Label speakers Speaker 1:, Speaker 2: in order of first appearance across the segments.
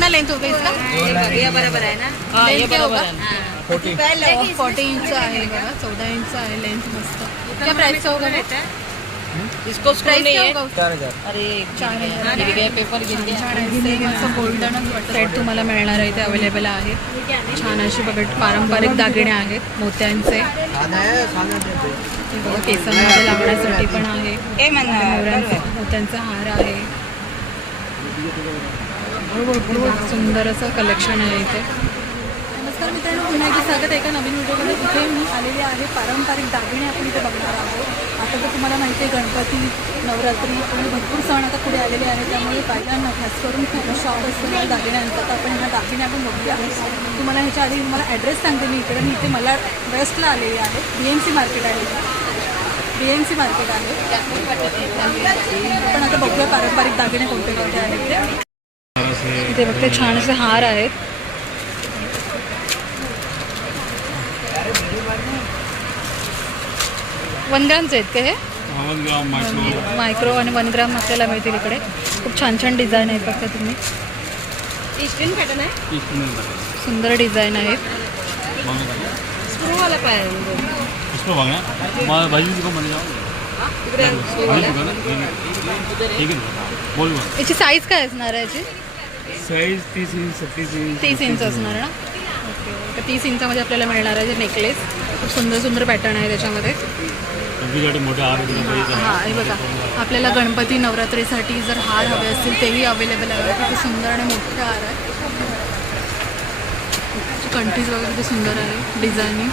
Speaker 1: कितना लेंथ होगा इसका?
Speaker 2: ये बरोबर आहे ना?
Speaker 3: हाँ ये
Speaker 1: लेंथ क्या
Speaker 3: बराबर
Speaker 1: होगा?
Speaker 3: है. ना
Speaker 2: हाँ.
Speaker 4: फोर्टी
Speaker 1: इंच आहे बघा चौदा इंच आहे लेंथ मस्त क्या प्राइस होगा वो?
Speaker 3: इसको स्क्रू
Speaker 1: प्राइस
Speaker 3: नहीं
Speaker 1: क्या
Speaker 3: है.
Speaker 1: होगा
Speaker 4: चार हजार.
Speaker 3: अरे
Speaker 1: चार हजार.
Speaker 3: गया पेपर गिर गया.
Speaker 1: छान आहे. सेम असं गोल्डन सेट तुम्हाला मिळणार आहे ते अवेलेबल आहे. छान अशी बघा पारंपरिक दागिने आहेत मोत्यांचे.
Speaker 4: आहे.
Speaker 1: हे बघा केसांमध्ये लावण्यासाठी पण आहे.
Speaker 2: ए म्हणा
Speaker 1: मोरांचे मोत्यांचा हार आहे. सुंदर असं कलेक्शन आहे इथे. नमस्कार मित्रांनो पुन्हा एकदा स्वागत आहे एका नवीन व्हिडिओमध्ये. इथे मी आलेली आहे पारंपरिक दागिने आपण इथे बघणार आहोत. आता तर तुम्हाला माहिती आहे गणपती नवरात्री आणि भरपूर सण आता पुढे आलेले आहेत. त्यामुळे बायकांना खास करून खूप शॉप असलेल्या दागिने आणतात तर आपण ह्या दागिने आपण बघूया. तुम्हाला ह्याच्या आधी मला ॲड्रेस सांगते मी इकडे. मी इथे मला वेस्टला आलेली आहे. बी एम सी मार्केट आहे. बी एम सी मार्केट आहे. आपण आता बघूया पारंपरिक दागिने कोणते कोणते आहेत ते इथे बघते छान असे हार आहेत. वन ग्रामचे आहेत का हे? मायक्रो. आणि वन ग्राम आपल्याला मिळतील इकडे. खूप छान छान डिझाईन आहेत बघता तुम्ही.
Speaker 2: इस्टिन पॅटर्न आहे?
Speaker 1: सुंदर डिझाईन आहेत.
Speaker 2: पाहिजे
Speaker 5: भाजी
Speaker 1: याची साईज काय असणार आहे याची?
Speaker 5: साइज तीस इंच छत्तीस इंच
Speaker 1: तीस इंच असणार ना? ओके. तर तीस इंचामध्ये आपल्याला मिळणार आहे नेकलेस खूप सुंदर सुंदर पॅटर्न आहे त्याच्यामध्ये. हां हे बघा. आपल्याला गणपती नवरात्रीसाठी जर हार हवे असतील तेही अवेलेबल आहे. खूप सुंदर आणि मोठे हार आहे. कंटीज वगैरे किती सुंदर आहे. डिझायनिंग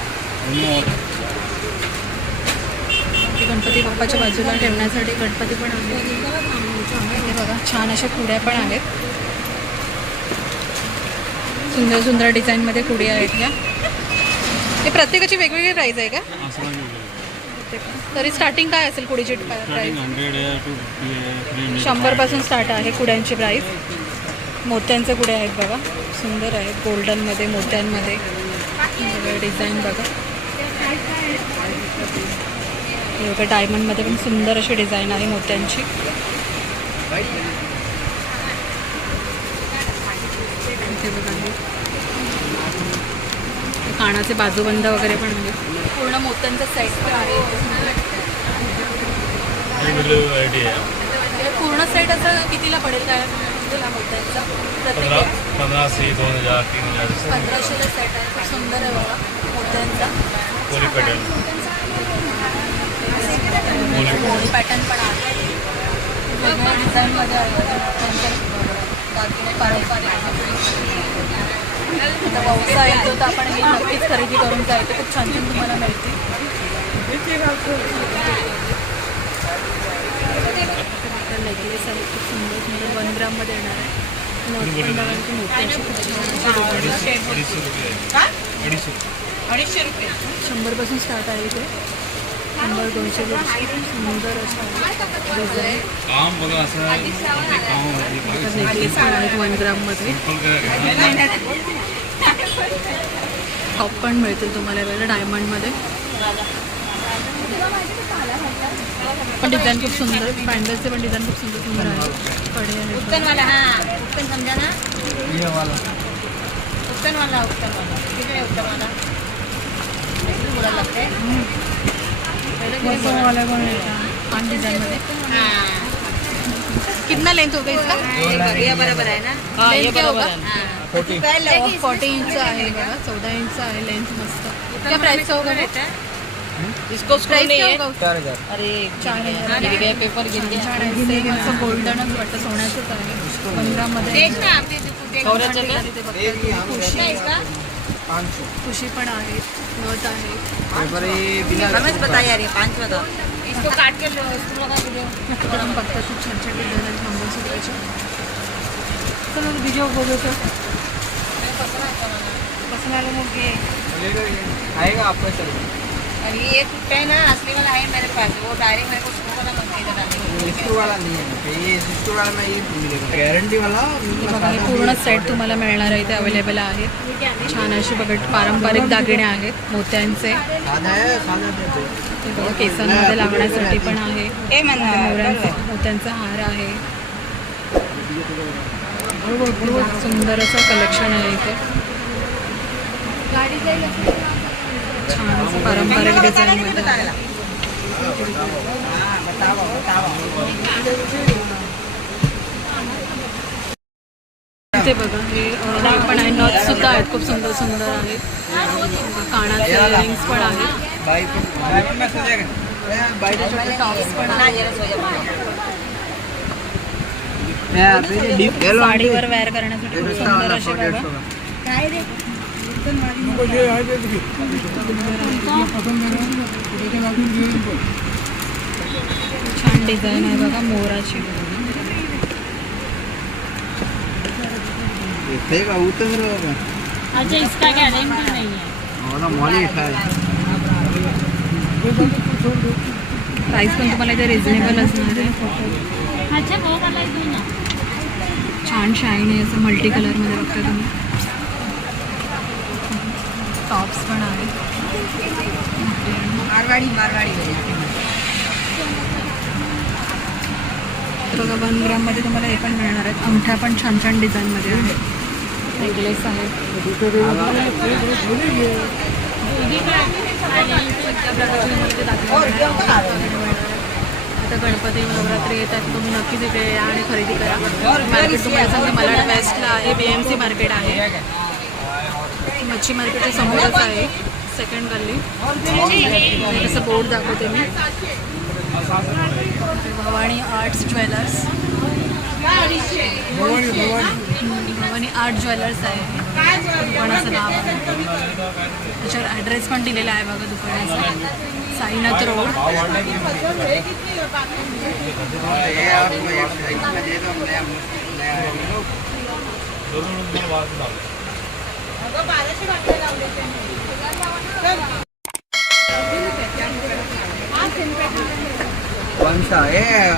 Speaker 1: ते गणपती बाप्पाच्या बाजूला ठेवण्यासाठी गणपती पण आहे. हे बघा छान अशा कुड्या पण आहेत. सुंदर सुंदर डिझाईनमध्ये कुड्या आहेत ह्या हे प्रत्येकाची वेगवेगळी प्राईज आहे का? तरी स्टार्टिंग काय असेल कुडीची
Speaker 5: हंड्रेड
Speaker 1: शंभरपासून स्टार्ट आहे कुड्यांची प्राईस मोत्यांचे कुडे आहेत बघा. सुंदर आहेत गोल्डनमध्ये मोत्यांमध्ये. डिझाईन बघा. हे बघा डायमंडमध्ये पण सुंदर अशी डिझाईन आहे मोत्यांची. इथे बघा हे. कानाचे बाजूबंद वगैरे पण आहेत. पूर्ण मोत्यांचा सेट पण आहे. हे पूर्ण सेट असं कितीला पडेल काय? तुला मोत्यांचा? प्रत्येक
Speaker 5: पंधरा से दोन हजार तीन हजार
Speaker 1: पंधराशेला सेट आहे. खूप सुंदर आहे बघा मोत्यांचा.
Speaker 5: पोली पॅटर्न
Speaker 1: कोणी पॅटर्न पण आहे. वेगवेगळ्या डिझाईनमध्ये आहे. दागिने पारंपरिक पावसा येतो तर आपण हे नक्कीच खरेदी करून जायचं खूप छान छान तुम्हाला मिळतील नेकलेस आहे खूप सुंदर सुंदर वन ग्राममध्ये येणार आहे नथपंडावरती मोठी अशी खूप छान
Speaker 5: अडीचशे रुपये.
Speaker 1: शंभरपासून स्टार्ट आहे इथे. शंभर दोनशे सुंदर असं
Speaker 5: आहे,
Speaker 1: वन ग्राममध्ये. टॉप पण मिळतील तुम्हाला वेगळं डायमंडमध्ये पण डिझाईन खूप सुंदर. बँडलचे पण डिझाईन खूप सुंदर सुंदर आहे कडे आहेत.
Speaker 2: उत्तन वाला हा उत्तन समजा ना
Speaker 4: ये वाला
Speaker 2: उत्तन वाला उत्तन वाला किती उत्तन वाला किती बुडा लागते
Speaker 1: वाला पण पान डिझाईनमध्ये
Speaker 2: हां
Speaker 1: कितना लेंथ होगा इसका?
Speaker 2: ये बरोबर आहे ना?
Speaker 3: हाँ ये
Speaker 1: Length क्या
Speaker 3: बराबर
Speaker 1: होगा?
Speaker 3: है। ना
Speaker 2: हां।
Speaker 4: फोर्टी।
Speaker 2: पहले
Speaker 1: फोर्टी इंच आहे बघा चौदा इंच आहे लेंथ मस्त क्या प्राइस होगा? वो?
Speaker 3: इसको स्क्रू
Speaker 1: प्राइस
Speaker 3: नहीं
Speaker 1: क्या
Speaker 3: है।
Speaker 1: होगा
Speaker 4: चार हजार।
Speaker 3: अरे
Speaker 1: चार
Speaker 3: गिर
Speaker 1: हजार.
Speaker 3: गया गिर गया पेपर गिर गया।
Speaker 1: छान आहे सेम असं गोल्डनच वाटतं सोन्याचंच आहे पंधरामध्ये
Speaker 2: देख। ना आपली देख
Speaker 3: चौऱ्याहत्तर का?
Speaker 1: तिथे बघता तुम्ही खुशी
Speaker 2: ना इसका
Speaker 4: पाँच सौ.
Speaker 1: खुशी पण आहे नथ आहे
Speaker 4: पेपर ये बिना
Speaker 2: समझ बता यार ये पाँच में दो इसको काट के लो इसको लगा के दो.
Speaker 1: नक्की तुम्ही बघता खूप छान छान डिझाईन आहेत मंगळसूत्राच्या चला व्हिडिओ बोलवतो कसं लागलं मग हे
Speaker 4: आएगा आपका चल
Speaker 2: और ये टूटा है ना? असली वाला है मेरे पास. वो डायरेक्ट मेरे को वाला
Speaker 4: वाला नहीं गारंटी वाला
Speaker 1: बघा हे पूर्ण सेट तुम्हाला मिळणार आहे ते अवेलेबल आहे. छान अशी बघा पारंपरिक दागिने आहेत मोत्यांचे. केसांमध्ये लावण्यासाठी पण आहे. मोत्यांचा हार आहे. सुंदर असं कलेक्शन आहे इथे. छान असं पारंपरिक डिझाईन मध्ये आहे. इथे बघा हे अ, हे पण आहे. नथ सुद्धा आहेत खूप सुंदर सुंदर आहेत कानाचे इयरिंग्स पण आहेत
Speaker 4: बाई पण में सजेगा बाई
Speaker 1: छोटे टॉप्स पण आहेत.
Speaker 4: डीप
Speaker 1: साडीवर वेअर करण्यासाठी खूप सुंदर असे बघा. डिझाईन आहे बघा मोराची.
Speaker 2: अच्छा इसका गारंटी नहीं है.
Speaker 1: प्राईस पण तुम्हाला इथे रिझनेबल असणार आहे.
Speaker 2: अच्छा वो वाला ही दो ना.
Speaker 1: छान शाईन आहे असं मल्टी कलरमध्ये बघता तुम्ही. टॉप्स पण आहेत.
Speaker 3: मारवाड़ी मारवाड़ी.
Speaker 1: बघा वन ग्राममध्ये तुम्हाला हे पण मिळणार आहेत. अंगठ्या पण छान छान डिझाईनमध्ये आहेत. नेकलेस आहेत आता गणपती नवरात्री येतात तुम्ही नक्कीच इथे या आणि खरेदी करा. मार्केट तुम्हाला सांगते मला वेस्टला आहे बी एम सी मार्केट आहे. मच्छी मार्केटच्या समोरच आहे सेकंड गल्ली. तसं बोर्ड दाखवते मी. Bhavani arts jewellers. Bhavani art jewellers आहे. दुकानाचं नाव आहे. त्याच्यावर ॲड्रेस पण दिलेला आहे बघा दुकानाचा. साईनाथ रोड
Speaker 4: एक 关上耶。